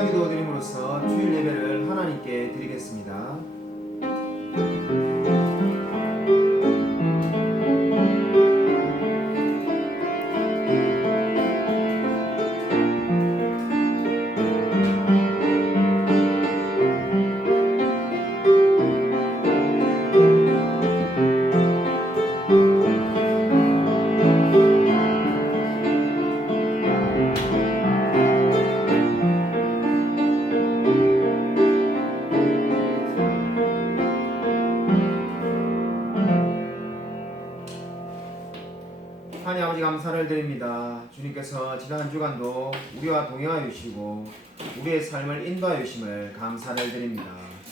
기도 드림으로써 주일 예배를 하나님께 드리겠습니다. 하나님 아버지 감사를 드립니다. 주님께서 지난 한 주간도 우리와 동행하여 주시고 우리의 삶을 인도하여 주심을 감사를 드립니다.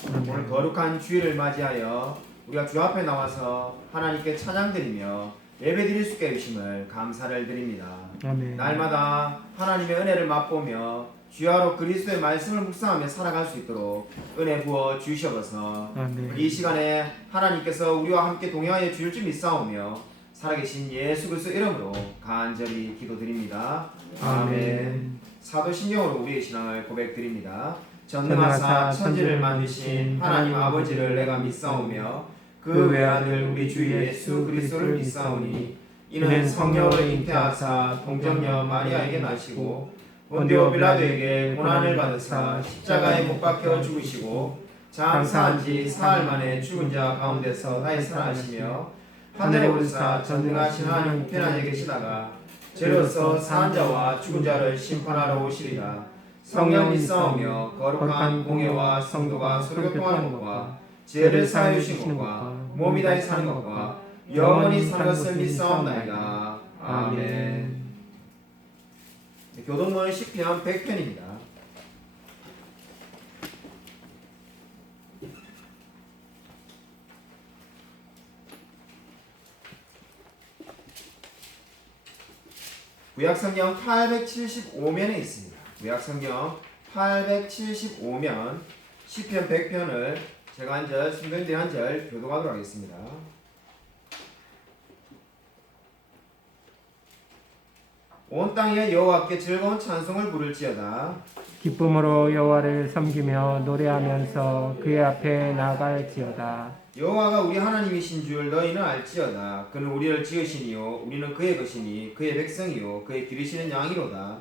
오늘 거룩한 주일을 맞이하여 우리가 주 앞에 나와서 하나님께 찬양드리며 예배드릴 수 있게 해주심을 감사를 드립니다. 아멘. 날마다 하나님의 은혜를 맛보며 주야로 그리스도의 말씀을 묵상하며 살아갈 수 있도록 은혜 부어 주시옵소서. 아멘. 이 시간에 하나님께서 우리와 함께 동행하여 주실 줄 믿사오며 살아계신 예수 그리스도 이름으로 간절히 기도드립니다. 아멘. 사도신경으로 우리의 신앙을 고백드립니다. 전능하사 천지를 만드신 하나님 아버지를 내가 믿사오며 그 외아들 우리 주 예수 그리스도를 믿사오니 이는 성령으로 잉태하사 동정녀 마리아에게 나시고 본디오 빌라도에게 고난을 받으사 십자가에 못 박혀 죽으시고 장사한 지 사흘 만에 죽은 자 가운데서 다시 살아나시며 하늘에 오르사 전능하신 하나님 우편에 계시다가 죄로서 사한 자와 죽은 자를 심판하러 오시리라. 성령 믿사오며 거룩한 공예와 성도가 서로 교통하는 것과 죄를 사하여 주신 것과 몸이 다시 사는 것과 영원히 사는 것을 믿사옵나이다. 아멘. 교동문 시편 100편입니다. 구약성경 875면에 있습니다. 구약성경 875면 시편 100편을 제가 한 절, 성도님들이 한 절 교독하도록 하겠습니다. 온 땅에 여호와께 즐거운 찬송을 부를지어다. 기쁨으로 여호와를 섬기며 노래하면서 그의 앞에 나아갈지어다. 여호와가 우리 하나님이신 줄 너희는 알지어다. 그는 우리를 지으시니요 우리는 그의 것이니 그의 백성이요 그의 기르시는 양이로다.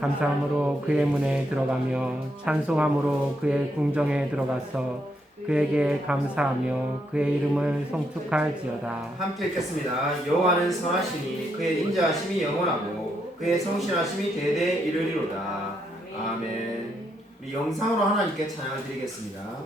감사함으로 그의 문에 들어가며 찬송함으로 그의 궁정에 들어가서 그에게 감사하며 그의 이름을 송축할지어다. 함께 읽겠습니다. 여호와는 선하시니 그의 인자하심이 영원하고 그의 성실하심이 대대에 이르리로다. 아멘. 우리 영상으로 하나님께 찬양을 드리겠습니다.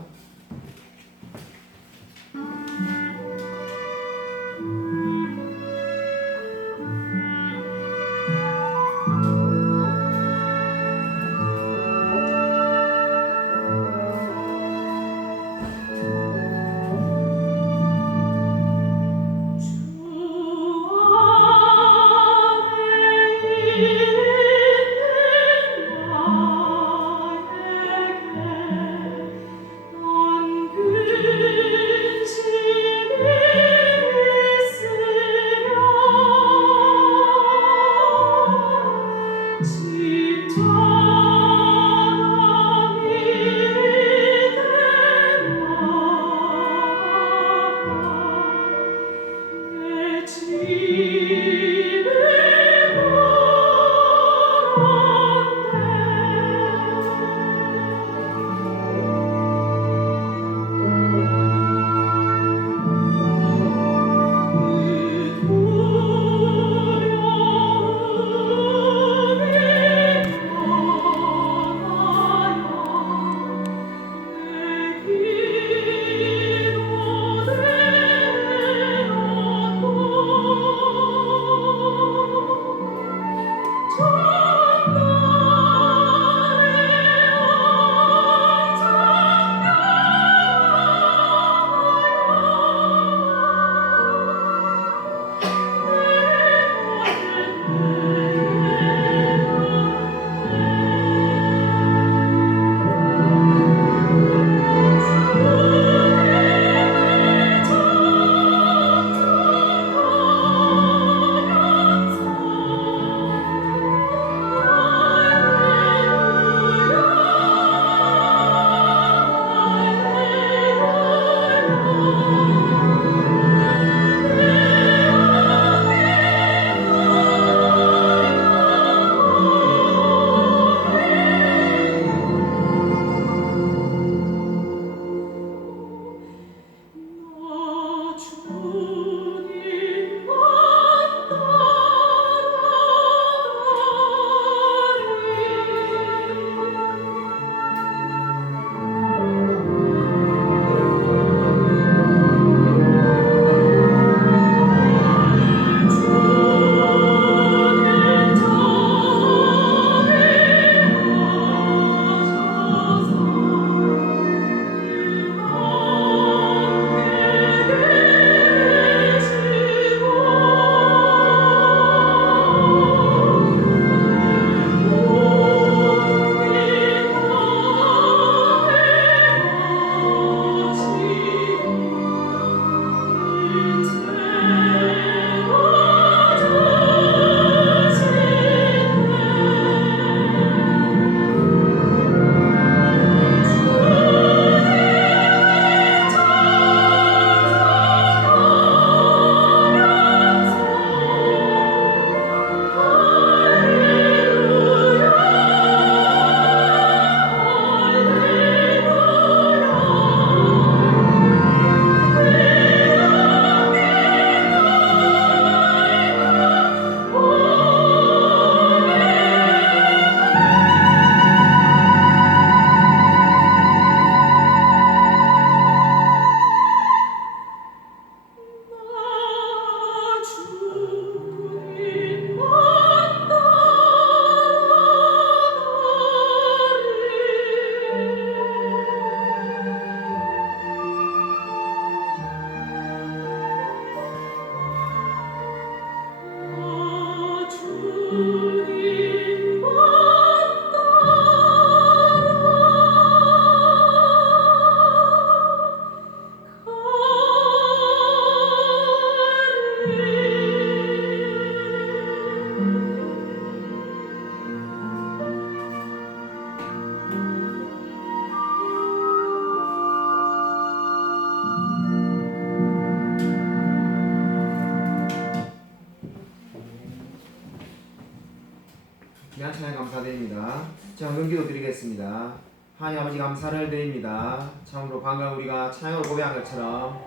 어떤 기도 드리겠습니다. 하나님 아버지 감사를 드립니다. 참으로 방금 우리가 찬양으로 고백한 것처럼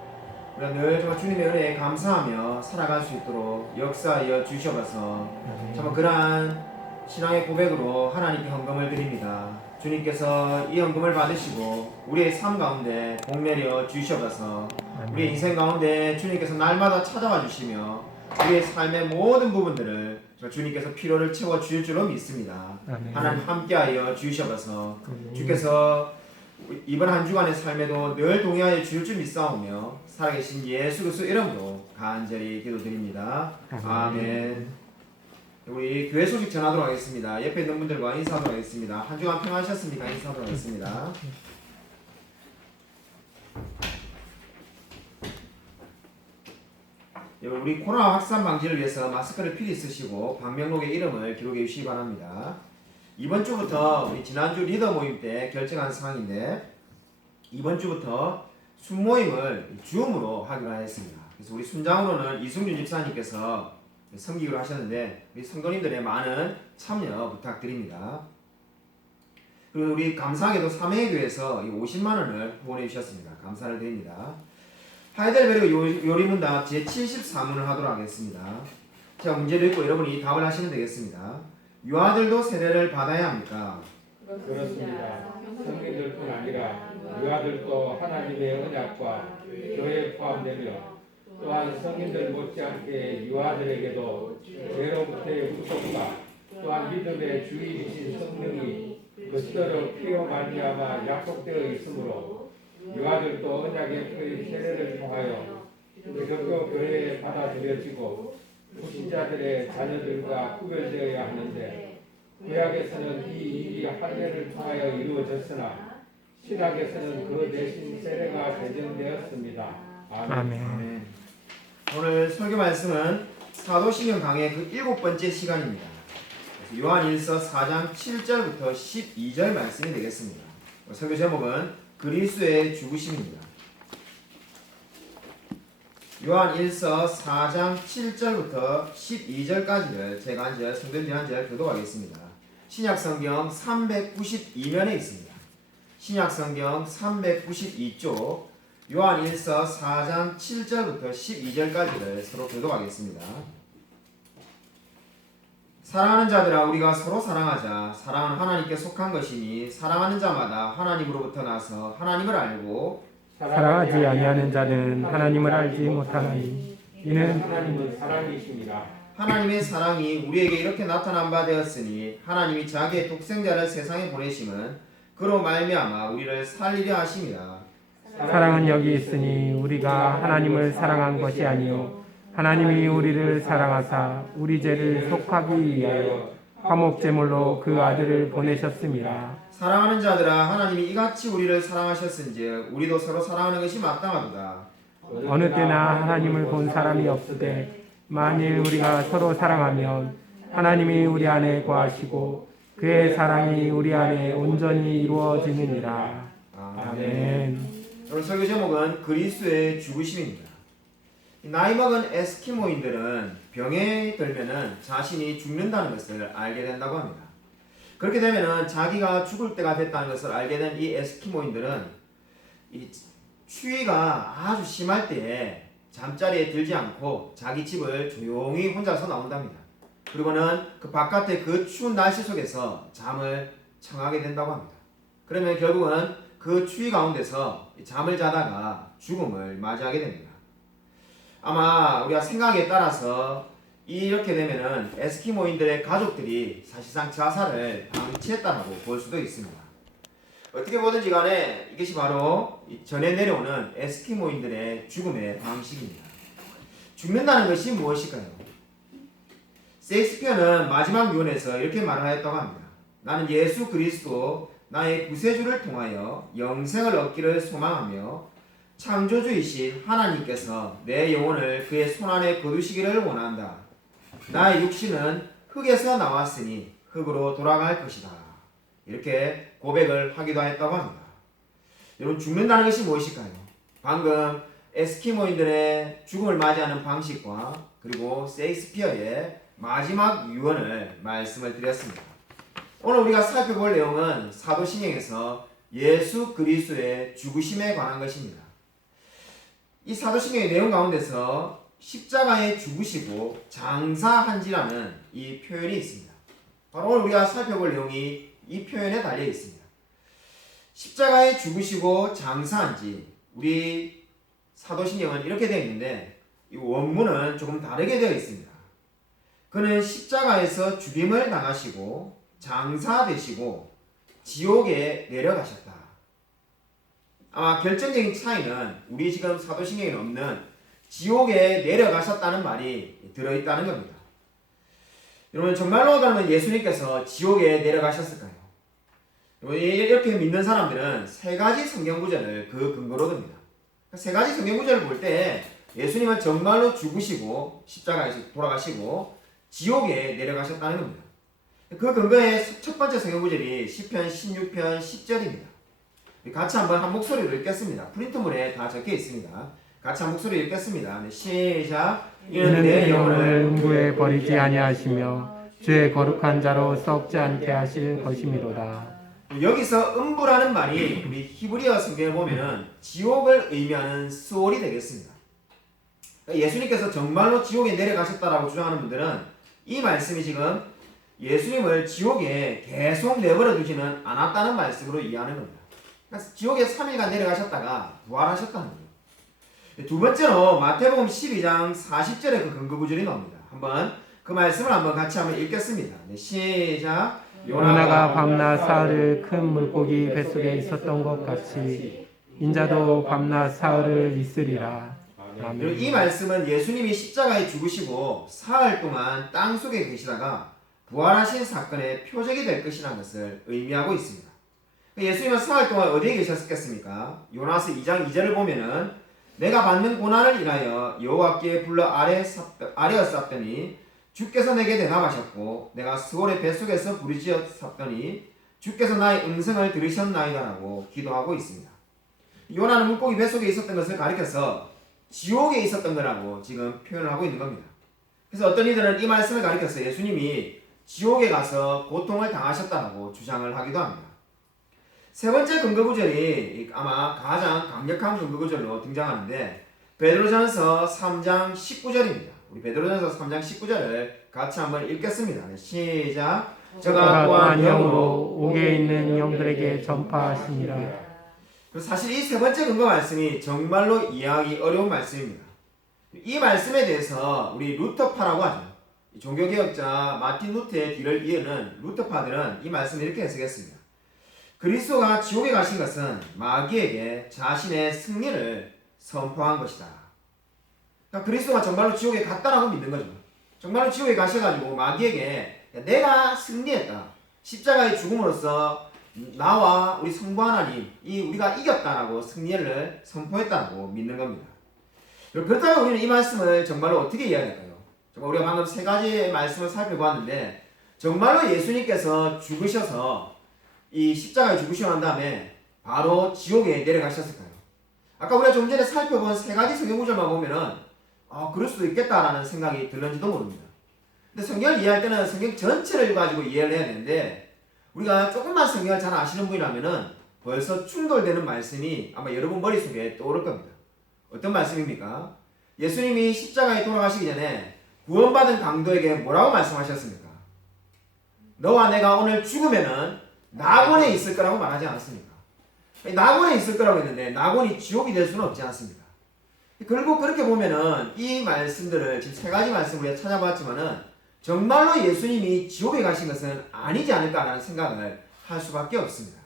우리가 늘 정말 주님의 은혜에 감사하며 살아갈 수 있도록 역사하여 주셔서 정말 그러한 신앙의 고백으로 하나님께 헌금을 드립니다. 주님께서 이 헌금을 받으시고 우리의 삶 가운데 복 내려 주셔서 우리의 인생 가운데 주님께서 날마다 찾아와 주시며 우리의 삶의 모든 부분들을 주님께서 필요를 채워 주실 줄로 믿습니다. 하나님 함께하여 주셔서 주께서 이번 한 주간의 삶에도 늘 동행하여 주실 줄 믿사오며 살아계신 예수 그리스도 이름으로 간절히 기도드립니다. 아멘. 우리 교회 소식 전하도록 하겠습니다. 옆에 있는 분들과 인사하도록 하겠습니다. 한 주간 평안하셨습니까? 인사하도록 하겠습니다. 우리 코로나 확산 방지를 위해서 마스크를 필히 쓰시고 방명록의 이름을 기록해 주시기 바랍니다. 이번 주부터 우리 지난주 리더 모임 때 결정한 사항인데 이번 주부터 순모임을 줌으로 하기로 하였습니다. 그래서 우리 순장으로는 이승준 집사님께서 섬기기로 하셨는데 우리 성도님들의 많은 참여 부탁드립니다. 그리고 우리 감사하게도 삼회교에서 50만 원을 후원해 주셨습니다. 감사를 드립니다. 하이델베르그 요리문답 제74문을 하도록 하겠습니다. 제가 문제를 읽고 여러분이 답을 하시면 되겠습니다. 유아들도 세례를 받아야 합니까? 그렇습니다. 성민들뿐 아니라 유아들도 하나님의 언약과 교회에 포함되며 또한 성인들 못지않게 유아들에게도 죄로부터의 구속과 또한 믿음의 주인이신 성령이 그리스도로 피어 말미암아 약속되어 있으므로 유아들도 언약의 표의 세례를 통하여 기독교 교회에 받아들여지고 불신자들의 자녀들과 구별되어야 하는데 구약에서는 이 일이 할례를 통하여 이루어졌으나 신약에서는 그 대신 세례가 제정되었습니다. 아멘. 오늘 설교 말씀은 사도신경 강의 그 7번째 시간입니다. 요한일서 4장 7절부터 12절 말씀이 되겠습니다. 설교 제목은 그리스도의 죽으심입니다. 요한일서 4장 7절부터 12절까지를 제가 한 절, 성도님들이 한 절 교독하겠습니다. 신약성경 392면에 있습니다. 신약성경 392쪽 요한일서 4장 7절부터 12절까지를 서로 교독하겠습니다. 사랑하는 자들아 우리가 서로 사랑하자. 사랑은 하나님께 속한 것이니 사랑하는 자마다 하나님으로부터 나서 하나님을 알고 사랑하지 아니하는 자는 하나님을 알지 못하나니 이는 하나님은 사랑이십니다. 하나님의 사랑이 우리에게 이렇게 나타난 바 되었으니 하나님이 자기의 독생자를 세상에 보내심은 그로 말미암아 우리를 살리려 하심이라. 사랑은 여기 있으니 우리가 하나님을 사랑한 것이 아니요 하나님이 우리를 사랑하사 우리 죄를 속하기 위하여 화목제물로 그 아들을 보내셨습니다. 사랑하는 자들아 하나님이 이같이 우리를 사랑하셨은즉 우리도 서로 사랑하는 것이 마땅하도다. 어느 때나 하나님을 본 사람이 없으되 만일 우리가 서로 사랑하면 하나님이 우리 안에 거하시고 그의 사랑이 우리 안에 온전히 이루어지느니라. 아멘. 오늘 설교 제목은 그리스도의 죽으심입니다. 나이 먹은 에스키모인들은 병에 들면은 자신이 죽는다는 것을 알게 된다고 합니다. 그렇게 되면은 자기가 죽을 때가 됐다는 것을 알게 된 이 에스키모인들은 이 추위가 아주 심할 때에 잠자리에 들지 않고 자기 집을 조용히 혼자서 나온답니다. 그리고는 그 바깥의 그 추운 날씨 속에서 잠을 청하게 된다고 합니다. 그러면 결국은 그 추위 가운데서 잠을 자다가 죽음을 맞이하게 됩니다. 아마 우리가 생각에 따라서 이렇게 되면은 에스키모인들의 가족들이 사실상 자살을 방치했다고 볼 수도 있습니다. 어떻게 보든지 간에 이것이 바로 전해 내려오는 에스키모인들의 죽음의 방식입니다. 죽는다는 것이 무엇일까요? 셰익스피어는 마지막 유언에서 이렇게 말을 하였다고 합니다. 나는 예수 그리스도 나의 구세주를 통하여 영생을 얻기를 소망하며 창조주이신 하나님께서 내 영혼을 그의 손안에 거두시기를 원한다. 나의 육신은 흙에서 나왔으니 흙으로 돌아갈 것이다. 이렇게 고백을 하기도 했다고 합니다. 여러분 죽는다는 것이 무엇일까요? 방금 에스키모인들의 죽음을 맞이하는 방식과 그리고 셰익스피어의 마지막 유언을 말씀을 드렸습니다. 오늘 우리가 살펴볼 내용은 사도신경에서 예수 그리스도의 죽으심에 관한 것입니다. 이 사도신경의 내용 가운데서 십자가에 죽으시고 장사한지라는 이 표현이 있습니다. 바로 오늘 우리가 살펴볼 내용이 이 표현에 달려 있습니다. 십자가에 죽으시고 장사한지, 우리 사도신경은 이렇게 되어 있는데 이 원문은 조금 다르게 되어 있습니다. 그는 십자가에서 죽임을 당하시고 장사되시고 지옥에 내려가셨다. 아마 결정적인 차이는 우리 지금 사도신경에 없는 지옥에 내려가셨다는 말이 들어있다는 겁니다. 여러분, 정말로 그러면 예수님께서 지옥에 내려가셨을까요? 이렇게 믿는 사람들은 세 가지 성경 구절을 그 근거로 듭니다. 세 가지 성경 구절을 볼 때 예수님은 정말로 죽으시고 십자가에서 돌아가시고 지옥에 내려가셨다는 겁니다. 그 근거의 첫 번째 성경 구절이 시편 16편 10절입니다. 같이 한번 한 목소리로 읽겠습니다. 프린트물에 다 적혀 있습니다. 같이 한 목소리 읽겠습니다. 네, 시작. 이는 내 영혼을 음부에 버리지 아니하시며 주의 거룩한 자로 썩지 않게 하실 것이미로다. 여기서 음부라는 말이 우리 히브리어 성경에 보면은 지옥을 의미하는 스올이 되겠습니다. 예수님께서 정말로 지옥에 내려가셨다라고 주장하는 분들은 이 말씀이 지금 예수님을 지옥에 계속 내버려 두지는 않았다는 말씀으로 이해하는 겁니다. 그래서 지옥에 3일간 내려가셨다가 부활하셨다는 거예요. 두 번째로 마태복음 12장 40절에 그 근거 구절이 나옵니다. 한번 그 말씀을 한번 같이 한번 읽겠습니다. 네, 시작. 요나가 밤낮 사흘을 큰 물고기 뱃속에 있었던 것 같이 인자도 밤낮 사흘을 있으리라. 아멘. 이 말씀은 예수님이 십자가에 죽으시고 사흘 동안 땅속에 계시다가 부활하신 사건의 표적이 될 것이라는 것을 의미하고 있습니다. 예수님은 사흘 동안 어디에 계셨겠습니까? 요나서 2장 2절을 보면은 내가 받는 고난을 인하여 여호와께 불러 아뢰었사더니 주께서 내게 대답하셨고 내가 스올의 뱃속에서 부르짖었사더니 주께서 나의 음성을 들으셨나이다라고 기도하고 있습니다. 요나는 물고기 뱃속에 있었던 것을 가리켜서 지옥에 있었던 거라고 지금 표현을 하고 있는 겁니다. 그래서 어떤 이들은 이 말씀을 가리켜서 예수님이 지옥에 가서 고통을 당하셨다고 주장을 하기도 합니다. 세 번째 근거 구절이 아마 가장 강력한 근거 구절로 등장하는데 베드로전서 3장 19절입니다. 우리 베드로전서 3장 19절을 같이 한번 읽겠습니다. 네, 시작. 저가 또한 영으로 옥에 있는 영들에게 전파하시니라. 사실 이 세 번째 근거 말씀이 정말로 이해하기 어려운 말씀입니다. 이 말씀에 대해서 우리 루터파라고 하죠. 종교개혁자 마틴 루터의 뒤를 이으는 루터파들은 이 말씀을 이렇게 해석했습니다. 그리스도가 지옥에 가신 것은 마귀에게 자신의 승리를 선포한 것이다. 그러니까 그리스도가 정말로 지옥에 갔다라고 믿는 거죠. 정말로 지옥에 가셔가지고 마귀에게 내가 승리했다. 십자가의 죽음으로써 나와 우리 성부 하나님, 우리가 이겼다라고 승리를 선포했다고 믿는 겁니다. 그렇다면 우리는 이 말씀을 정말로 어떻게 이해해야 될까요? 정말 우리가 방금 세 가지의 말씀을 살펴보았는데 정말로 예수님께서 죽으셔서 이 십자가에 죽으시고 난 다음에 바로 지옥에 내려가셨을까요? 아까 우리가 좀 전에 살펴본 세 가지 성경 구절만 보면은 그럴 수도 있겠다라는 생각이 들는지도 모릅니다. 근데 성경을 이해할 때는 성경 전체를 가지고 이해를 해야 되는데 우리가 조금만 성경을 잘 아시는 분이라면은 벌써 충돌되는 말씀이 아마 여러분 머릿속에 떠오를 겁니다. 어떤 말씀입니까? 예수님이 십자가에 돌아가시기 전에 구원받은 강도에게 뭐라고 말씀하셨습니까? 너와 내가 오늘 죽으면은 낙원에 있을 거라고 말하지 않았습니까? 낙원에 있을 거라고 했는데 낙원이 지옥이 될 수는 없지 않습니까? 결국 그렇게 보면은 이 말씀들을 지금 세 가지 말씀 우리가 찾아봤지만은 정말로 예수님이 지옥에 가신 것은 아니지 않을까라는 생각을 할 수밖에 없습니다.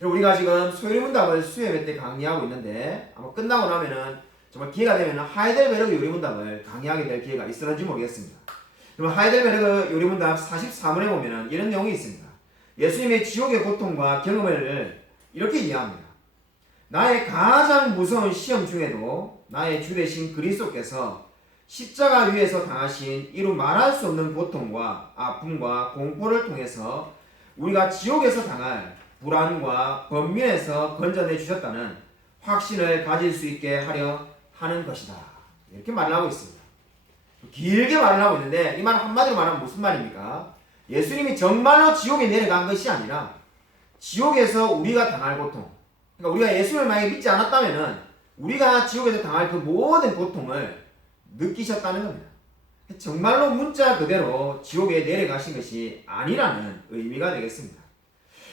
우리가 지금 소요리문답을 수요예배 때 강의하고 있는데 아마 끝나고 나면은 정말 기회가 되면 하이델베르그 요리문답을 강의하게 될 기회가 있을지 모르겠습니다. 그럼 하이델베르그 요리문답 44문에 보면은 이런 내용이 있습니다. 예수님의 지옥의 고통과 경험을 이렇게 이해합니다. 나의 가장 무서운 시험 중에도 나의 주 되신 그리스도께서 십자가 위에서 당하신 이루 말할 수 없는 고통과 아픔과 공포를 통해서 우리가 지옥에서 당할 불안과 번민에서 건져내 주셨다는 확신을 가질 수 있게 하려 하는 것이다. 이렇게 말을 하고 있습니다. 길게 말을 하고 있는데 이 말 한마디로 말하면 무슨 말입니까? 예수님이 정말로 지옥에 내려간 것이 아니라 지옥에서 우리가 당할 고통, 그러니까 우리가 예수님을 만약에 믿지 않았다면은 우리가 지옥에서 당할 그 모든 고통을 느끼셨다는 겁니다. 정말로 문자 그대로 지옥에 내려가신 것이 아니라는 의미가 되겠습니다.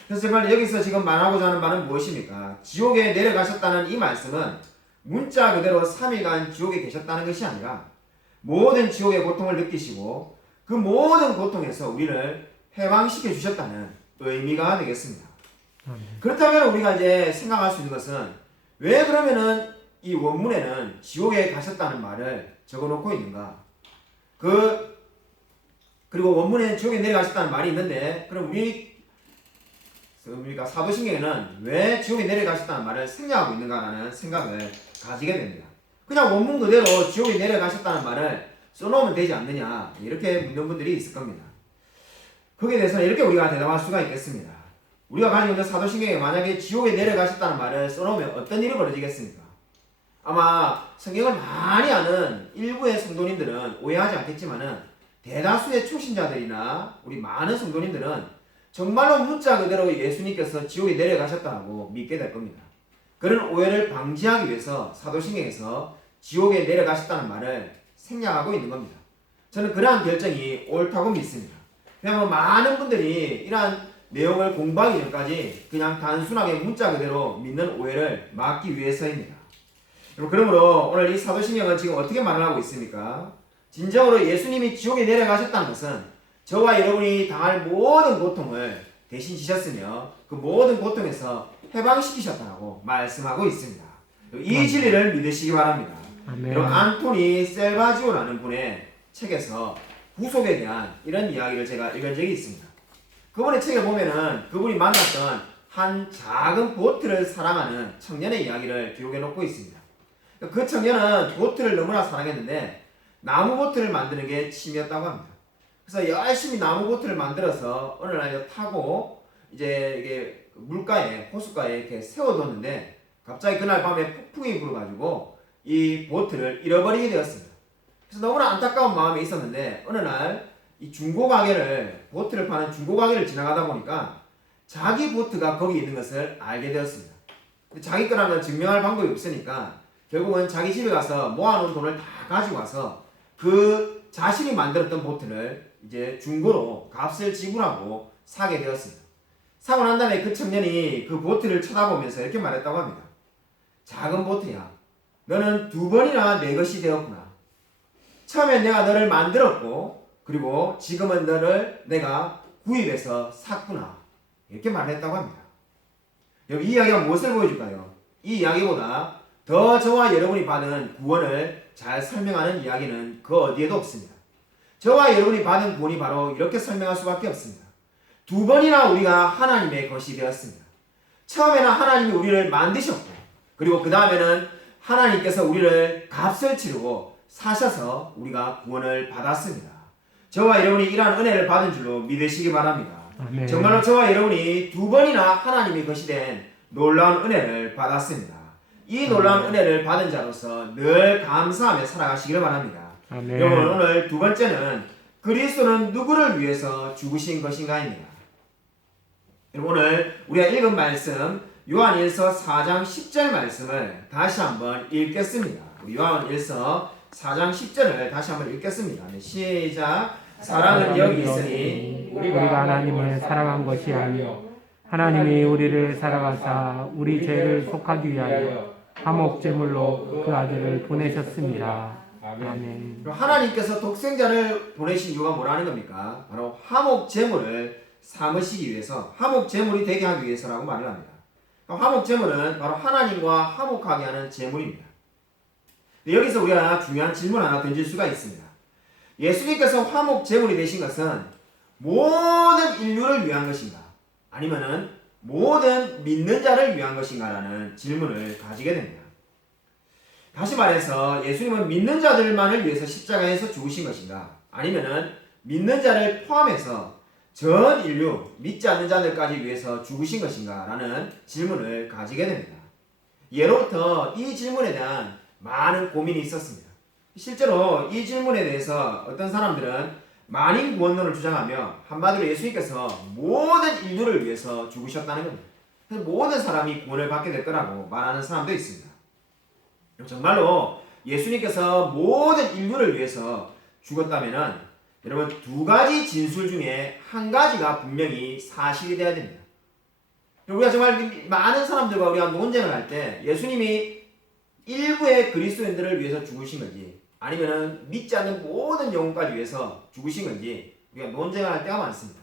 그래서 정말 여기서 지금 말하고자 하는 말은 무엇입니까? 지옥에 내려가셨다는 이 말씀은 문자 그대로 3일간 지옥에 계셨다는 것이 아니라 모든 지옥의 고통을 느끼시고 그 모든 고통에서 우리를 해방시켜 주셨다는 의미가 되겠습니다. 그렇다면 우리가 이제 생각할 수 있는 것은 왜 그러면은 이 원문에는 지옥에 가셨다는 말을 적어놓고 있는가? 그리고 원문에 지옥에 내려가셨다는 말이 있는데 그럼 우리가 사도신경에는 왜 지옥에 내려가셨다는 말을 생략하고 있는가라는 생각을 가지게 됩니다. 그냥 원문 그대로 지옥에 내려가셨다는 말을 써놓으면 되지 않느냐 이렇게 묻는 분들이 있을 겁니다. 거기에 대해서는 이렇게 우리가 대답할 수가 있겠습니다. 우리가 가지고 있는 사도신경에 만약에 지옥에 내려가셨다는 말을 써놓으면 어떤 일이 벌어지겠습니까? 아마 성경을 많이 아는 일부의 성도님들은 오해하지 않겠지만은 대다수의 초신자들이나 우리 많은 성도님들은 정말로 문자 그대로 예수님께서 지옥에 내려가셨다고 믿게 될 겁니다. 그런 오해를 방지하기 위해서 사도신경에서 지옥에 내려가셨다는 말을 생략하고 있는 겁니다. 저는 그러한 결정이 옳다고 믿습니다. 왜냐하면 많은 분들이 이러한 내용을 공부하기 전까지 그냥 단순하게 문자 그대로 믿는 오해를 막기 위해서입니다. 그러므로 오늘 이 사도신경은 지금 어떻게 말을 하고 있습니까? 진정으로 예수님이 지옥에 내려가셨다는 것은 저와 여러분이 당할 모든 고통을 대신 지셨으며 그 모든 고통에서 해방시키셨다고 말씀하고 있습니다. 이 진리를 믿으시기 바랍니다. 여러분 안토니 셀바지오라는 분의 책에서 구속에 대한 이런 이야기를 제가 읽은 적이 있습니다. 그분의 책에 보면은 그분이 만났던 한 작은 보트를 사랑하는 청년의 이야기를 기록해 놓고 있습니다. 그 청년은 보트를 너무나 사랑했는데 나무 보트를 만드는 게 취미였다고 합니다. 그래서 열심히 나무 보트를 만들어서 어느 날 타고 이제 이게 물가에 호숫가에 이렇게 세워뒀는데 갑자기 그날 밤에 폭풍이 불어가지고 이 보트를 잃어버리게 되었습니다. 그래서 너무나 안타까운 마음이 있었는데 어느 날 이 중고 가게를 보트를 파는 중고 가게를 지나가다 보니까 자기 보트가 거기 있는 것을 알게 되었습니다. 근데 자기 거라면 증명할 방법이 없으니까 결국은 자기 집에 가서 모아놓은 돈을 다 가지고 와서 그 자신이 만들었던 보트를 이제 중고로 값을 지불하고 사게 되었습니다. 사고 난 다음에 그 청년이 그 보트를 쳐다보면서 이렇게 말했다고 합니다. 작은 보트야, 너는 2번이나 내 것이 되었구나. 처음엔 내가 너를 만들었고 그리고 지금은 너를 내가 구입해서 샀구나. 이렇게 말했다고 합니다. 여러분, 이 이야기가 무엇을 보여줄까요? 이 이야기보다 더 저와 여러분이 받은 구원을 잘 설명하는 이야기는 그 어디에도 없습니다. 저와 여러분이 받은 구원이 바로 이렇게 설명할 수밖에 없습니다. 2번이나 우리가 하나님의 것이 되었습니다. 처음에는 하나님이 우리를 만드셨고 그리고 그 다음에는 하나님께서 우리를 값을 치르고 사셔서 우리가 구원을 받았습니다. 저와 여러분이 이러한 은혜를 받은 줄로 믿으시기 바랍니다. 아멘. 정말로 저와 여러분이 2번이나 하나님의 것이 된 놀라운 은혜를 받았습니다. 이 놀라운 은혜를 받은 자로서 늘 감사하며 살아가시기를 바랍니다. 아멘. 여러분, 오늘 두 번째는 그리스도는 누구를 위해서 죽으신 것인가입니다. 여러분, 오늘 우리가 읽은 말씀 요한일서 4장 10절 말씀을 다시 한번 읽겠습니다. 우리 요한일서 4장 10절을 다시 한번 읽겠습니다. 네, 시작. 사랑은 여기 있으니 우리가 하나님을 사랑한 것이 아니요 하나님이 우리를 사랑하사 우리 죄를 속하기 위하여 화목제물로 그 아들을 보내셨습니다. 아멘. 하나님께서 독생자를 보내신 이유가 뭐라는 겁니까? 바로 화목제물을 삼으시기 위해서, 화목제물이 되게 하기 위해서라고 말을 합니다. 화목제물은 바로 하나님과 화목하게 하는 제물입니다. 여기서 우리가 중요한 질문 하나 던질 수가 있습니다. 예수님께서 화목제물이 되신 것은 모든 인류를 위한 것인가? 아니면은 모든 믿는 자를 위한 것인가라는 질문을 가지게 됩니다. 다시 말해서 예수님은 믿는 자들만을 위해서 십자가에서 죽으신 것인가? 아니면은 믿는 자를 포함해서 전 인류, 믿지 않는 자들까지 위해서 죽으신 것인가? 라는 질문을 가지게 됩니다. 예로부터 이 질문에 대한 많은 고민이 있었습니다. 실제로 이 질문에 대해서 어떤 사람들은 만인 구원론을 주장하며 한마디로 예수님께서 모든 인류를 위해서 죽으셨다는 겁니다. 그래서 모든 사람이 구원을 받게 될 거라고 말하는 사람도 있습니다. 정말로 예수님께서 모든 인류를 위해서 죽었다면은 여러분 두 가지 진술 중에 한 가지가 분명히 사실이 되어야 됩니다. 우리가 정말 많은 사람들과 우리가 논쟁을 할 때 예수님이 일부의 그리스도인들을 위해서 죽으신 건지 아니면은 믿지 않는 모든 영혼까지 위해서 죽으신 건지 우리가 논쟁을 할 때가 많습니다.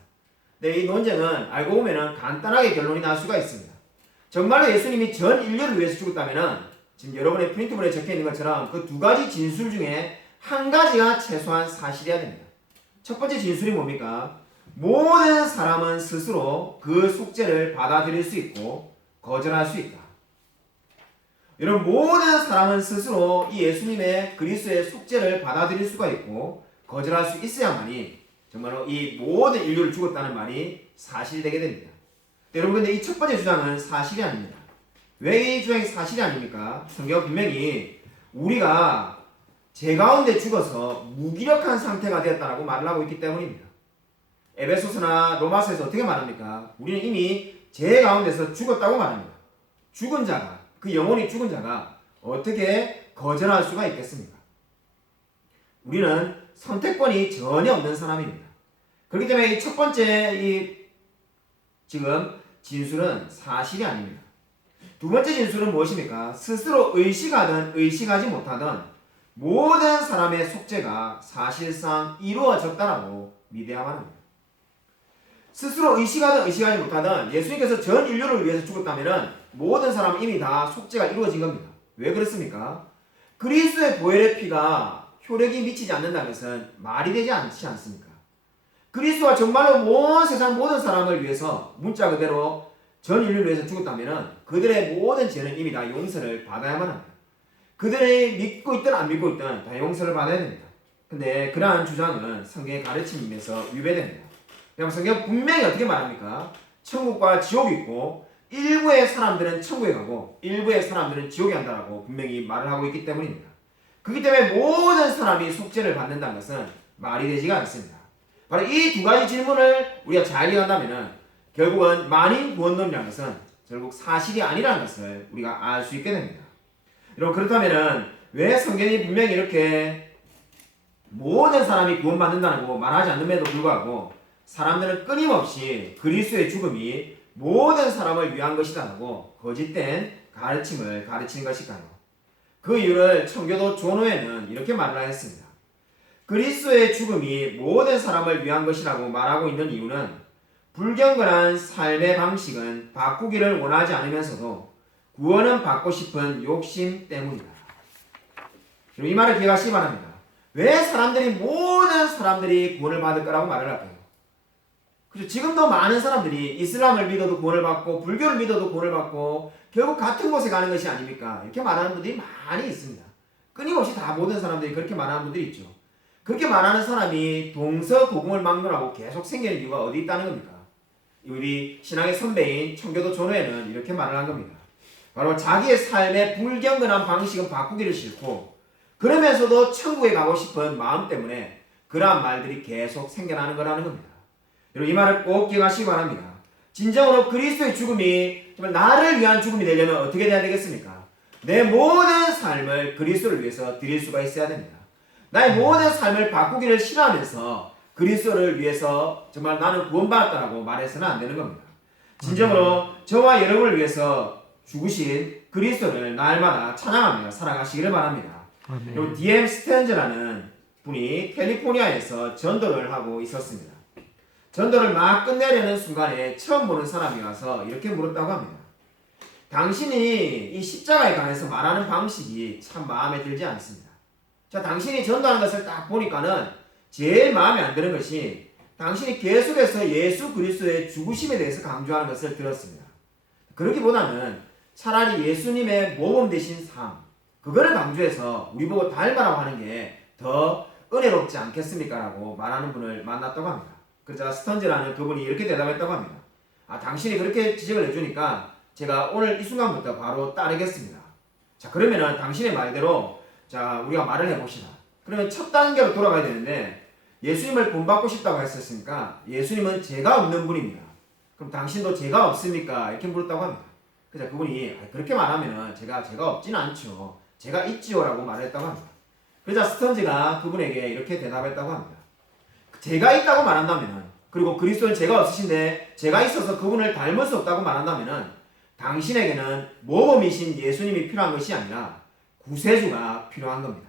근데 이 논쟁은 알고 보면은 간단하게 결론이 날 수가 있습니다. 정말로 예수님이 전 인류를 위해서 죽었다면은 지금 여러분의 프린트본에 적혀 있는 것처럼 그 두 가지 진술 중에 한 가지가 최소한 사실이어야 됩니다. 첫 번째 진술이 뭡니까? 모든 사람은 스스로 그 속죄를 받아들일 수 있고 거절할 수 있다. 여러분 모든 사람은 스스로 이 예수님의 그리스도의 속죄를 받아들일 수가 있고 거절할 수 있어야만이 정말로 이 모든 인류를 죽었다는 말이 사실되게 됩니다. 여러분 근데 이 첫 번째 주장은 사실이 아닙니다. 왜 이 주장이 사실이 아닙니까? 성경 분명히 우리가 죄 가운데 죽어서 무기력한 상태가 되었다라고 말을 하고 있기 때문입니다. 에베소서나 로마서에서 어떻게 말합니까? 우리는 이미 죄 가운데서 죽었다고 말합니다. 죽은 자가 그 영혼이 죽은 자가 어떻게 거절할 수가 있겠습니까? 우리는 선택권이 전혀 없는 사람입니다. 그렇기 때문에 이 첫 번째 지금 진술은 사실이 아닙니다. 두 번째 진술은 무엇입니까? 스스로 의식하든 의식하지 못하든 모든 사람의 속죄가 사실상 이루어졌다라고 믿어야만 합니다. 스스로 의식하든 의식하지 못하든 예수님께서 전 인류를 위해서 죽었다면 모든 사람은 이미 다 속죄가 이루어진 겁니다. 왜 그렇습니까? 그리스도의 보혈의 피가 효력이 미치지 않는다는 것은 말이 되지 않지 않습니까? 그리스도가 정말로 온 세상 모든 사람을 위해서 문자 그대로 전 인류를 위해서 죽었다면 그들의 모든 죄는 이미 다 용서를 받아야만 합니다. 그들이 믿고 있든 안 믿고 있든 다 용서를 받아야 됩니다. 근데 그러한 주장은 성경의 가르침에서 위배됩니다. 그럼 성경 분명히 어떻게 말합니까? 천국과 지옥이 있고 일부의 사람들은 천국에 가고 일부의 사람들은 지옥에 간다라고 분명히 말을 하고 있기 때문입니다. 그렇기 때문에 모든 사람이 속죄를 받는다는 것은 말이 되지가 않습니다. 바로 이 두 가지 질문을 우리가 잘 이해한다면 결국은 만인 구원론이라는 것은 결국 사실이 아니라는 것을 우리가 알 수 있게 됩니다. 여러분 그렇다면 왜 성경이 분명히 이렇게 모든 사람이 구원받는다고 말하지 않는데도 불구하고 사람들은 끊임없이 그리스도의 죽음이 모든 사람을 위한 것이다라고 거짓된 가르침을 가르치는 것일까요? 그 이유를 청교도 존호에는 이렇게 말을 했습니다. 그리스도의 죽음이 모든 사람을 위한 것이라고 말하고 있는 이유는 불경건한 삶의 방식은 바꾸기를 원하지 않으면서도 구원은 받고 싶은 욕심 때문이다. 이 말을 기억하시기 바랍니다. 왜 모든 사람들이 구원을 받을 거라고 말을 할까요? 그렇죠. 지금도 많은 사람들이 이슬람을 믿어도 구원을 받고 불교를 믿어도 구원을 받고 결국 같은 곳에 가는 것이 아닙니까? 이렇게 말하는 분들이 많이 있습니다. 끊임없이 다 모든 사람들이 그렇게 말하는 분들이 있죠. 그렇게 말하는 사람이 동서고금을 막론하고 계속 생기는 이유가 어디 있다는 겁니까? 우리 신앙의 선배인 청교도 존호에는 이렇게 말을 한 겁니다. 바로 자기의 삶의 불경건한 방식은 바꾸기를 싫고 그러면서도 천국에 가고 싶은 마음 때문에 그러한 말들이 계속 생겨나는 거라는 겁니다. 여러분 이 말을 꼭 기억하시기 바랍니다. 진정으로 그리스도의 죽음이 정말 나를 위한 죽음이 되려면 어떻게 돼야 되겠습니까? 내 모든 삶을 그리스도를 위해서 드릴 수가 있어야 됩니다. 나의 모든 삶을 바꾸기를 싫어하면서 그리스도를 위해서 정말 나는 구원받았다라고 말해서는 안 되는 겁니다. 진정으로 저와 여러분을 위해서 죽으신 그리스도를 날마다 찬양하며 살아가시기를 바랍니다. 그리고 D.M. 스탠즈라는 분이 캘리포니아에서 전도를 하고 있었습니다. 전도를 막 끝내려는 순간에 처음 보는 사람이 와서 이렇게 물었다고 합니다. 당신이 이 십자가에 관해서 말하는 방식이 참 마음에 들지 않습니다. 자, 당신이 전도하는 것을 딱 보니까는 제일 마음에 안 드는 것이 당신이 계속해서 예수 그리스도의 죽으심에 대해서 강조하는 것을 들었습니다. 그러기보다는 차라리 예수님의 모범 되신 삶, 그거를 강조해서 우리 보고 닮아라고 하는 게 더 은혜롭지 않겠습니까? 라고 말하는 분을 만났다고 합니다. 그래서 스턴즈라는 그분이 이렇게 대답했다고 합니다. 당신이 그렇게 지적을 해주니까 제가 오늘 이 순간부터 바로 따르겠습니다. 자, 그러면은 당신의 말대로 자, 우리가 말을 해봅시다. 그러면 첫 단계로 돌아가야 되는데 예수님을 본받고 싶다고 했었으니까 예수님은 죄가 없는 분입니다. 그럼 당신도 죄가 없습니까? 이렇게 물었다고 합니다. 그래서 그분이 그렇게 말하면 제가 죄가 없지는 않죠. 죄가 있지요 라고 말했다고 합니다. 그러자 스턴지가 그분에게 이렇게 대답했다고 합니다. 죄가 있다고 말한다면, 그리고 그리스도는 죄가 없으신데 죄가 있어서 그분을 닮을 수 없다고 말한다면 당신에게는 모범이신 예수님이 필요한 것이 아니라 구세주가 필요한 겁니다.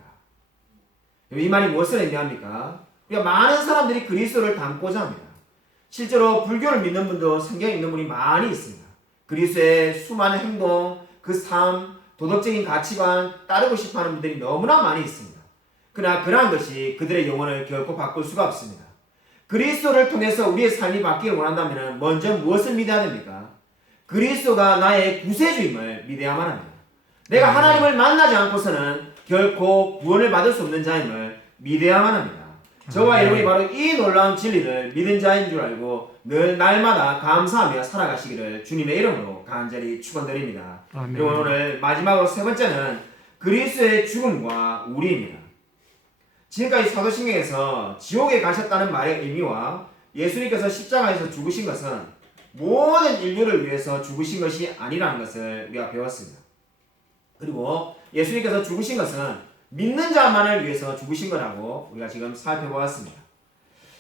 이 말이 무엇을 의미합니까? 우리가 많은 사람들이 그리스도를 닮고자 합니다. 실제로 불교를 믿는 분도 성경에 있는 분이 많이 있습니다. 그리스도의 수많은 행동, 그 삶, 도덕적인 가치관 따르고 싶어하는 분들이 너무나 많이 있습니다. 그러나 그러한 것이 그들의 영혼을 결코 바꿀 수가 없습니다. 그리스도를 통해서 우리의 삶이 바뀌길 원한다면 먼저 무엇을 믿어야 됩니까? 그리스도가 나의 구세주임을 믿어야만 합니다. 내가 하나님을 만나지 않고서는 결코 구원을 받을 수 없는 자임을 믿어야만 합니다. 저와 여러분이 바로 이 놀라운 진리를 믿은 자인 줄 알고 늘 날마다 감사하며 살아가시기를 주님의 이름으로 간절히 축원드립니다. 그리고 오늘 마지막으로 세 번째는 그리스도의 죽음과 우리입니다. 지금까지 사도신경에서 지옥에 가셨다는 말의 의미와 예수님께서 십자가에서 죽으신 것은 모든 인류를 위해서 죽으신 것이 아니라는 것을 우리가 배웠습니다. 그리고 예수님께서 죽으신 것은 믿는 자만을 위해서 죽으신 거라고 우리가 지금 살펴보았습니다.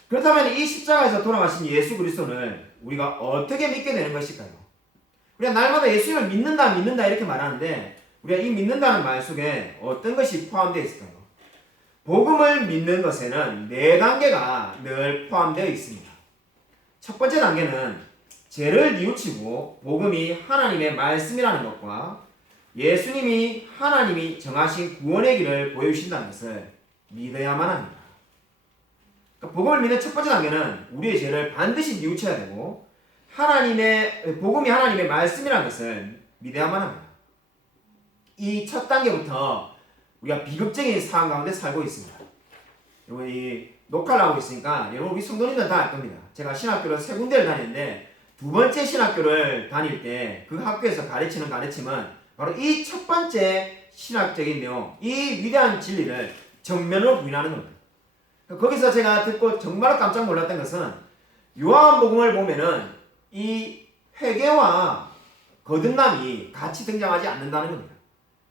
그렇다면 이 십자가에서 돌아가신 예수 그리스도를 우리가 어떻게 믿게 되는 것일까요? 우리가 날마다 예수님을 믿는다 이렇게 말하는데 우리가 이 믿는다는 말 속에 어떤 것이 포함되어 있을까요? 복음을 믿는 것에는 4단계가 늘 포함되어 있습니다. 첫 번째 단계는 죄를 뉘우치고 복음이 하나님의 말씀이라는 것과 예수님이 하나님이 정하신 구원의 길을 보여주신다는 것을 믿어야만 합니다. 그러니까 복음을 믿는 첫 번째 단계는 우리의 죄를 반드시 뉘우쳐야 되고 복음이 하나님의 말씀이라는 것을 믿어야만 합니다. 이 첫 단계부터 우리가 비극적인 상황 가운데 살고 있습니다. 여러분 이 녹화를 하고 있으니까 여러분 우리 성도님들은 다 알 겁니다. 제가 신학교를 3군데를 다녔는데 두 번째 신학교를 다닐 때 그 학교에서 가르치는 가르침은 바로 이 첫 번째 신학적인 내용, 이 위대한 진리를 정면으로 부인하는 겁니다. 거기서 제가 듣고 정말 깜짝 놀랐던 것은 요한복음을 보면은 이 회개와 거듭남이 같이 등장하지 않는다는 겁니다.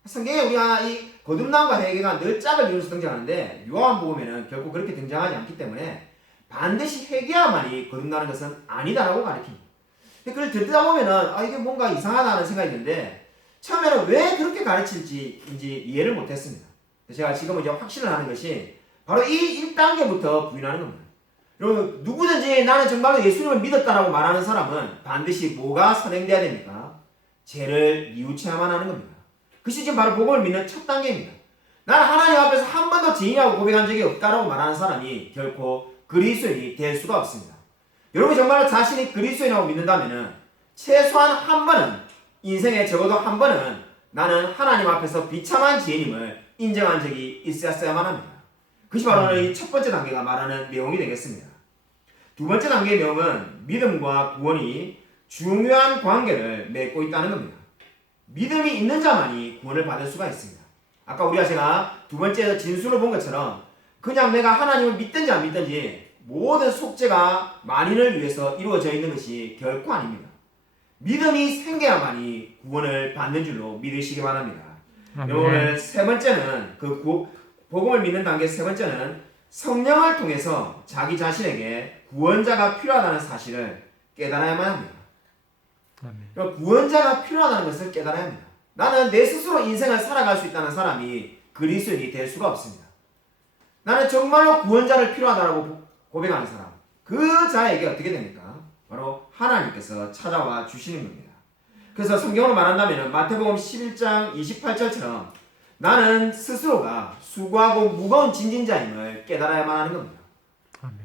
성경에 우리가 이 거듭남과 회개가 늘 짝을 이루면서 등장하는데 요한복음에는 결코 그렇게 등장하지 않기 때문에 반드시 회개야만이 거듭나는 것은 아니다라고 가르칩니다. 그걸 듣다 보면은 이게 뭔가 이상하다는 생각이 드는데 처음에는 왜 그렇게 가르칠지 이해를 못했습니다. 제가 지금은 이제 확신을 하는 것이 바로 이 1단계부터 부인하는 겁니다. 여러분 누구든지 나는 정말로 예수님을 믿었다라고 말하는 사람은 반드시 뭐가 선행돼야 됩니까? 죄를 뉘우쳐야만 하는 겁니다. 그것이 지금 바로 복음을 믿는 첫 단계입니다. 나는 하나님 앞에서 한 번도 죄인이라고 고백한 적이 없다라고 말하는 사람이 결코 그리스도인이 될 수가 없습니다. 여러분이 정말로 자신이 그리스도인이라고 믿는다면 최소한 한 번은 인생에 적어도 한 번은 나는 하나님 앞에서 비참한 죄인임을 인정한 적이 있었어야만 합니다. 그것이 바로 이 첫 번째 단계가 말하는 내용이 되겠습니다. 두 번째 단계의 내용은 믿음과 구원이 중요한 관계를 맺고 있다는 겁니다. 믿음이 있는 자만이 구원을 받을 수가 있습니다. 아까 제가 두 번째 진술을 본 것처럼 그냥 내가 하나님을 믿든지 안 믿든지 모든 속죄가 만인을 위해서 이루어져 있는 것이 결코 아닙니다. 믿음이 생겨야만이 구원을 받는 줄로 믿으시기 바랍니다. 오늘 세 번째는 복음을 믿는 단계 세 번째는 성령을 통해서 자기 자신에게 구원자가 필요하다는 사실을 깨달아야만 합니다. 구원자가 필요하다는 것을 깨달아야 합니다. 나는 내 스스로 인생을 살아갈 수 있다는 사람이 그리스도인이 될 수가 없습니다. 나는 정말로 구원자를 필요하다고 고백하는 사람, 그 자에게 어떻게 됩니까? 바로 하나님께서 찾아와 주시는 겁니다. 그래서 성경으로 말한다면 마태복음 11장 28절처럼 나는 스스로가 수고하고 무거운 짐진자임을 깨달아야만 하는 겁니다.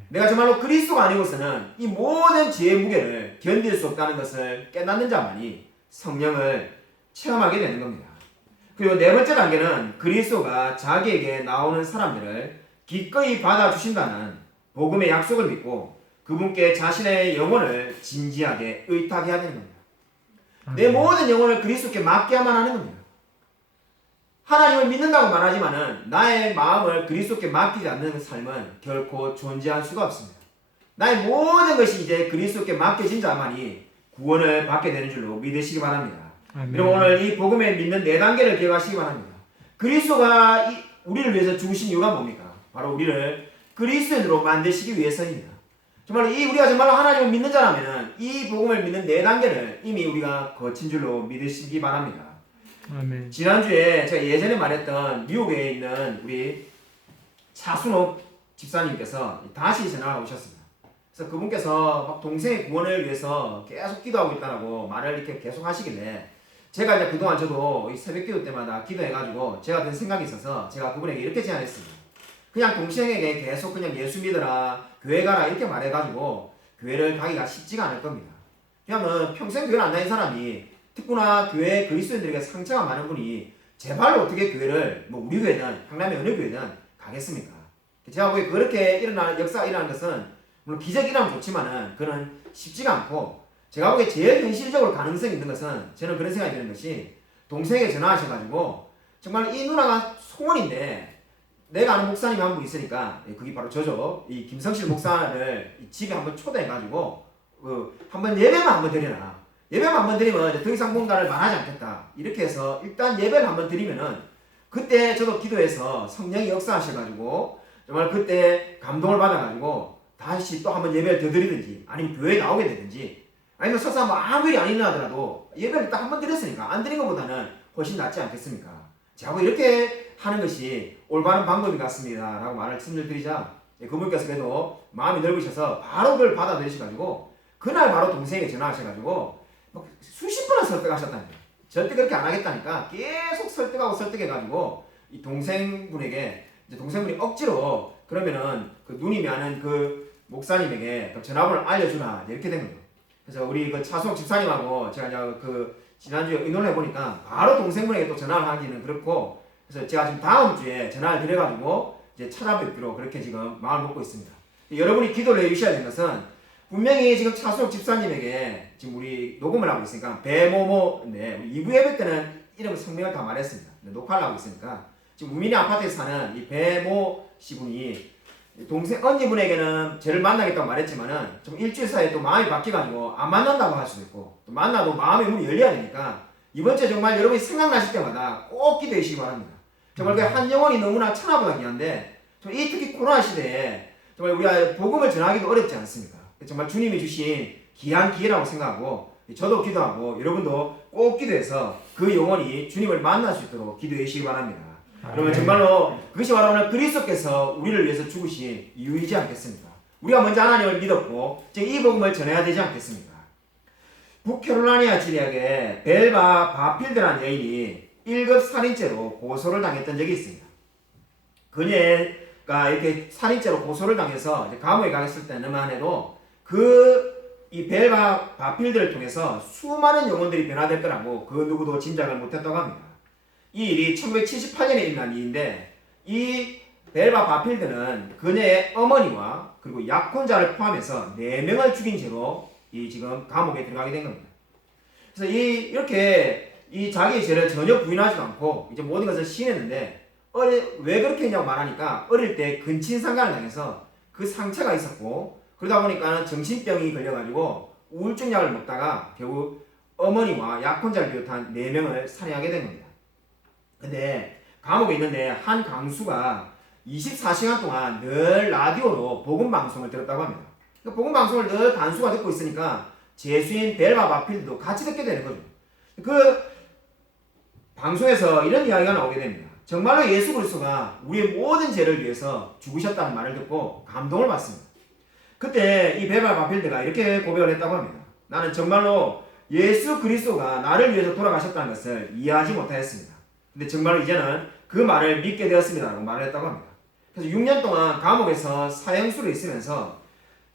내가 정말로 그리스도가 아니고서는 이 모든 죄의 무게를 견딜 수 없다는 것을 깨닫는 자만이 성령을 체험하게 되는 겁니다. 그리고 네 번째 단계는 그리스도가 자기에게 나오는 사람들을 기꺼이 받아주신다는 복음의 약속을 믿고 그분께 자신의 영혼을 진지하게 의탁해야 되는 겁니다. 내 모든 영혼을 그리스도께 맡겨야만 하는 겁니다. 하나님을 믿는다고 말하지만은 나의 마음을 그리스도께 맡기지 않는 삶은 결코 존재할 수가 없습니다. 나의 모든 것이 이제 그리스도께 맡겨진 자만이 구원을 받게 되는 줄로 믿으시기 바랍니다. 그리고 오늘 이 복음에 믿는 네 단계를 기억하시기 바랍니다. 그리스도가 우리를 위해서 죽으신 이유가 뭡니까? 바로 우리를 그리스도인으로 만드시기 위해서입니다. 정말 우리가 정말로 하나님을 믿는 자라면 이 복음을 믿는 네 단계를 이미 우리가 거친 줄로 믿으시기 바랍니다. 아멘. 지난주에 제가 예전에 말했던 미국에 있는 우리 차순옥 집사님께서 다시 전화가 오셨습니다. 그래서 그분께서 막 동생의 구원을 위해서 계속 기도하고 있다고 말을 이렇게 계속 하시길래 제가 이제 그동안 저도 이 새벽 기도 때마다 기도해가지고 제가 든 생각이 있어서 제가 그분에게 이렇게 제안했습니다. 그냥 동생에게 계속 그냥 예수 믿어라, 교회 가라 이렇게 말해가지고 교회를 가기가 쉽지가 않을 겁니다. 왜냐하면 평생 교회를 안 다닌 사람이 특히나 교회 그리스도인들에게 상처가 많은 분이 제발 어떻게 교회를 뭐 우리 교회든 강남의 어느 교회든 가겠습니까? 제가 보기에 그렇게 역사가 일어나는 것은 물론 기적이 일어나면 좋지만은 그는 쉽지가 않고 제가 보기에 제일 현실적으로 가능성이 있는 것은 저는 그런 생각이 드는 것이 동생에게 전화하셔가지고 정말 이 누나가 소원인데 내가 아는 목사님이 한 분 있으니까 그게 바로 저죠. 이 김성실 목사를 집에 한번 초대해가지고 한번 예배만 한번 드려라. 예배만 한번 드리면 더 이상 뭔가를 말하지 않겠다. 이렇게 해서 일단 예배를 한번 드리면은 그때 저도 기도해서 성령이 역사하셔가지고 정말 그때 감동을 받아가지고 다시 또 한번 예배를 더 드리든지 아니면 교회에 나오게 되든지 아니면 설사 뭐 아무 일이 안 일어나더라도 예배를 딱 한번 드렸으니까 안 드린 것보다는 훨씬 낫지 않겠습니까? 제가 이렇게 하는 것이 올바른 방법인 것 같습니다. 라고 말씀을 드리자 그분께서 그래도 마음이 넓으셔서 바로 그걸 받아들이셔가지고 그날 바로 동생에게 전화하셔가지고 막 수십 번을 설득하셨다는 거예요. 절대 그렇게 안 하겠다니까 계속 설득해가지고 이 동생분에게 이제 동생분이 억지로 그러면은 그 누님이 아는 그 목사님에게 그 전화번호를 알려주나 이렇게 된 거예요. 그래서 우리 그 차수옥 집사님하고 제가 이제 그 지난주에 의논을 해보니까 바로 동생분에게 또 전화를 하기는 그렇고 그래서 제가 지금 다음 주에 전화를 드려가지고 이제 찾아뵙기로 그렇게 지금 마음을 먹고 있습니다. 여러분이 기도를 해주셔야 되는 것은 분명히 지금 차수옥 집사님에게 지금 우리 녹음을 하고 있으니까 배모모인데 2부 예배 때는 이름 성명을 다 말했습니다. 녹화를 하고 있으니까 지금 우민이 아파트에서 사는 이 배모 씨분이 동생 언니분에게는 저를 만나겠다고 말했지만은 좀 일주일 사이에 또 마음이 바뀌어가지고 안 만난다고 할 수도 있고 또 만나도 마음의 문이 열려야 되니까 이번 주에 정말 여러분이 생각나실 때마다 꼭 기도해 주시기 바랍니다. 정말 그 한 영혼이 너무나 천하보다 귀한데 이 특히 코로나 시대에 정말 우리가 복음을 전하기도 어렵지 않습니까? 정말 주님이 주신 귀한 기회라고 생각하고 저도 기도하고 여러분도 꼭 기도해서 그 영혼이 주님을 만날 수 있도록 기도해 주시기 바랍니다. 그러면 정말로 그것이 바로 오늘 그리스도께서 우리를 위해서 죽으신 이유이지 않겠습니까? 우리가 먼저 하나님을 믿었고 지금 이 복음을 전해야 되지 않겠습니까? 북캐롤라이나 지역의 벨바 바필드라는 여인이 1급 살인죄로 고소를 당했던 적이 있습니다. 그녀가 이렇게 살인죄로 고소를 당해서 이제 감옥에 가겠을 때만 해도 이 벨바 바필드를 통해서 수많은 영혼들이 변화될 거라고 그 누구도 짐작을 못했다고 합니다. 이 일이 1978년에 일어난 일인데 이 벨바 바필드는 그녀의 어머니와 그리고 약혼자를 포함해서 4명을 죽인 죄로 지금 감옥에 들어가게 된 겁니다. 그래서 이렇게 자기의 죄를 전혀 부인하지도 않고 이제 모든 것을 시인했는데 왜 그렇게 했냐고 말하니까 어릴 때 근친상간을 당해서 그 상처가 있었고 그러다 보니까 정신병이 걸려가지고 우울증 약을 먹다가 결국 어머니와 약혼자를 비롯한 4명을 살해하게 된 겁니다. 근데 감옥에 있는데 한 강수가 24시간 동안 늘 라디오로 복음 방송을 들었다고 합니다. 그 복음 방송을 늘 간수가 듣고 있으니까 제수인 벨바 바필드도 같이 듣게 되는 거죠. 그 방송에서 이런 이야기가 나오게 됩니다. 정말로 예수 그리스도가 우리의 모든 죄를 위해서 죽으셨다는 말을 듣고 감동을 받습니다. 그때 이 벨바 바필드가 이렇게 고백을 했다고 합니다. 나는 정말로 예수 그리스도가 나를 위해서 돌아가셨다는 것을 이해하지 못하였습니다. 근데 정말로 이제는 그 말을 믿게 되었습니다라고 말을 했다고 합니다. 그래서 6년 동안 감옥에서 사형수로 있으면서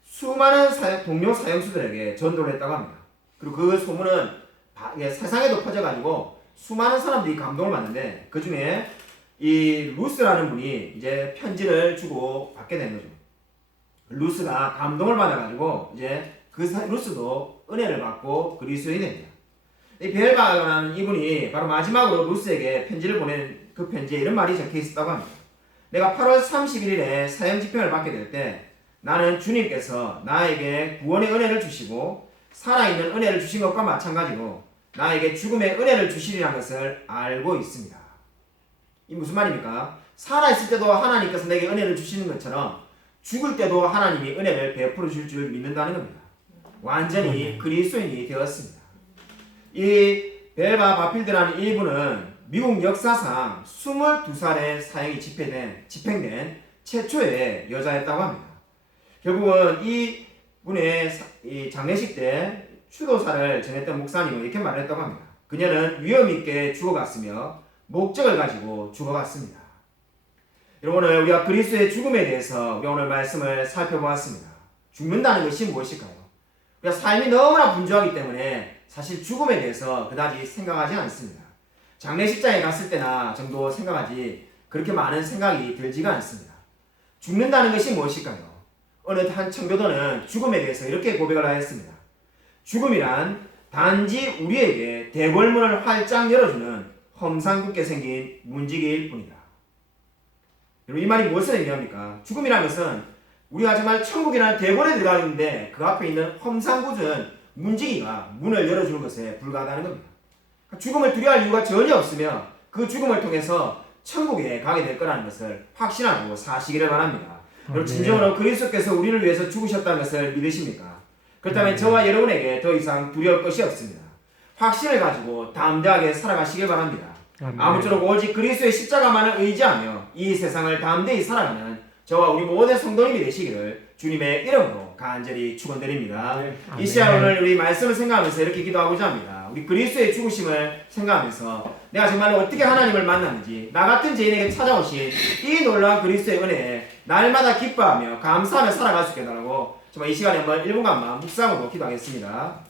수많은 동료 사형수들에게 전도를 했다고 합니다. 그리고 그 소문은 세상에도 퍼져가지고 수많은 사람들이 감동을 받는데 그 중에 이 루스라는 분이 이제 편지를 주고 받게 된 거죠. 루스가 감동을 받아가지고 이제 그 루스도 은혜를 받고 그리스도인이 됩니다. 이 벨바라는 이분이 바로 마지막으로 루스에게 편지를 보낸 그 그 편지에 이런 말이 적혀 있었다고 합니다. 내가 8월 31일에 사형 집행을 받게 될 때 나는 주님께서 나에게 구원의 은혜를 주시고 살아있는 은혜를 주신 것과 마찬가지로 나에게 죽음의 은혜를 주시리라는 것을 알고 있습니다. 이 무슨 말입니까? 살아있을 때도 하나님께서 내게 은혜를 주시는 것처럼 죽을 때도 하나님이 은혜를 베풀어 줄 줄 믿는다는 겁니다. 완전히 그리스도인이 되었습니다. 이 벨바 바필드라는 이분은 미국 역사상 22살에 사형이 집행된 최초의 여자였다고 합니다. 결국은 이 분의 장례식 때 추도사를 전했던 목사님은 이렇게 말했다고 합니다. 그녀는 위험 있게 죽어갔으며 목적을 가지고 죽어갔습니다. 여러분, 오늘 우리가 그리스도의 죽음에 대해서 우리 오늘 말씀을 살펴보았습니다. 죽는다는 것이 무엇일까요? 우리가 삶이 너무나 분주하기 때문에 사실 죽음에 대해서 그다지 생각하지 않습니다. 장례식장에 갔을 때나 정도 생각하지 그렇게 많은 생각이 들지가 않습니다. 죽는다는 것이 무엇일까요? 어느 한 청교도는 죽음에 대해서 이렇게 고백을 하였습니다. 죽음이란 단지 우리에게 대궐문을 활짝 열어주는 험상궂게 생긴 문지기일 뿐이다. 여러분, 이 말이 무엇을 의미합니까? 죽음이라는 것은 우리가 정말 천국이라는 대궐에 들어가 있는데 그 앞에 있는 험상궂은 문지기가 문을 열어주는 것에 불과하다는 겁니다. 죽음을 두려워할 이유가 전혀 없으며 그 죽음을 통해서 천국에 가게 될 거라는 것을 확신하고 사시기를 바랍니다. 여러분, 진정으로 그리스도께서 우리를 위해서 죽으셨다는 것을 믿으십니까? 그렇다면 저와 여러분에게 더 이상 두려울 것이 없습니다. 확신을 가지고 담대하게 살아가시길 바랍니다. 아무쪼록 오직 그리스도의 십자가만을 의지하며 이 세상을 담대히 살아가는 저와 우리 모든 성도님이 되시기를 주님의 이름으로 간절히 축원드립니다. 이 시간 오늘 우리 말씀을 생각하면서 이렇게 기도하고자 합니다. 우리 그리스도의 죽으심을 생각하면서 내가 정말 어떻게 하나님을 만났는지, 나 같은 죄인에게 찾아오신 이 놀라운 그리스도의 은혜에 날마다 기뻐하며 감사하며 살아갈 수 있게 해달라고 정말 이 시간에 한번 1분간만 묵상으로 기도하겠습니다.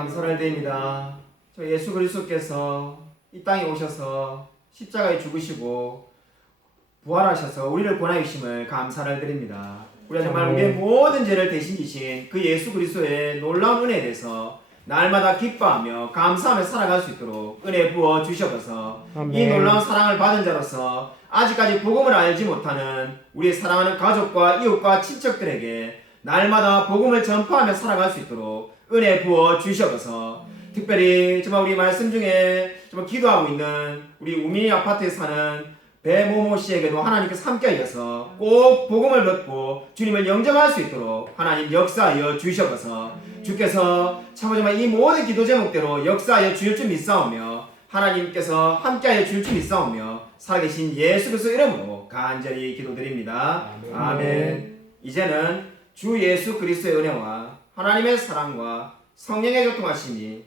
감사를 드립니다. 저 예수 그리스도께서 이 땅에 오셔서 십자가에 죽으시고 부활하셔서 우리를 구원하여 주심을 감사를 드립니다. 우리가 정말 우리의 모든 죄를 대신 지신 그 예수 그리스도의 놀라운 은혜에 대해서 날마다 기뻐하며 감사하며 살아갈 수 있도록 은혜 부어 주셔서 이 놀라운 사랑을 받은 자로서 아직까지 복음을 알지 못하는 우리의 사랑하는 가족과 이웃과 친척들에게 날마다 복음을 전파하며 살아갈 수 있도록 은혜 부어 주셔서 특별히 정말 우리 말씀 중에 정말 기도하고 있는 우리 우민이 아파트에 사는 배모모 씨에게도 하나님께서 함께 하셔서 꼭 복음을 듣고 주님을 영접할 수 있도록 하나님 역사하여 주셔서 주께서 참 정말 이 모든 기도 제목대로 역사하여 주실 줄 믿사오며 하나님께서 함께하여 주실 줄 믿사오며 살아계신 예수 그리스도 이름으로 간절히 기도드립니다. 아멘. 이제는 주 예수 그리스도의 은혜와 하나님의 사랑과 성령의 교통하심이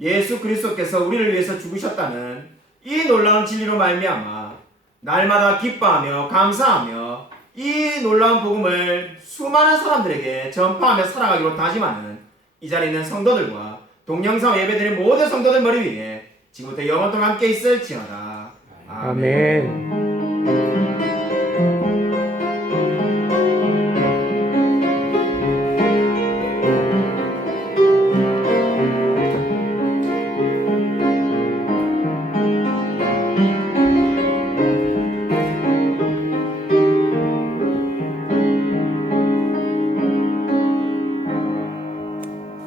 예수 그리스도께서 우리를 위해서 죽으셨다는 이 놀라운 진리로 말미암아 날마다 기뻐하며 감사하며 이 놀라운 복음을 수많은 사람들에게 전파하며 살아가기로 다짐하는 이 자리에 있는 성도들과 동영상 예배드린 모든 성도들 머리 위에 지금부터 영원토록 함께 있을지어다. 아멘.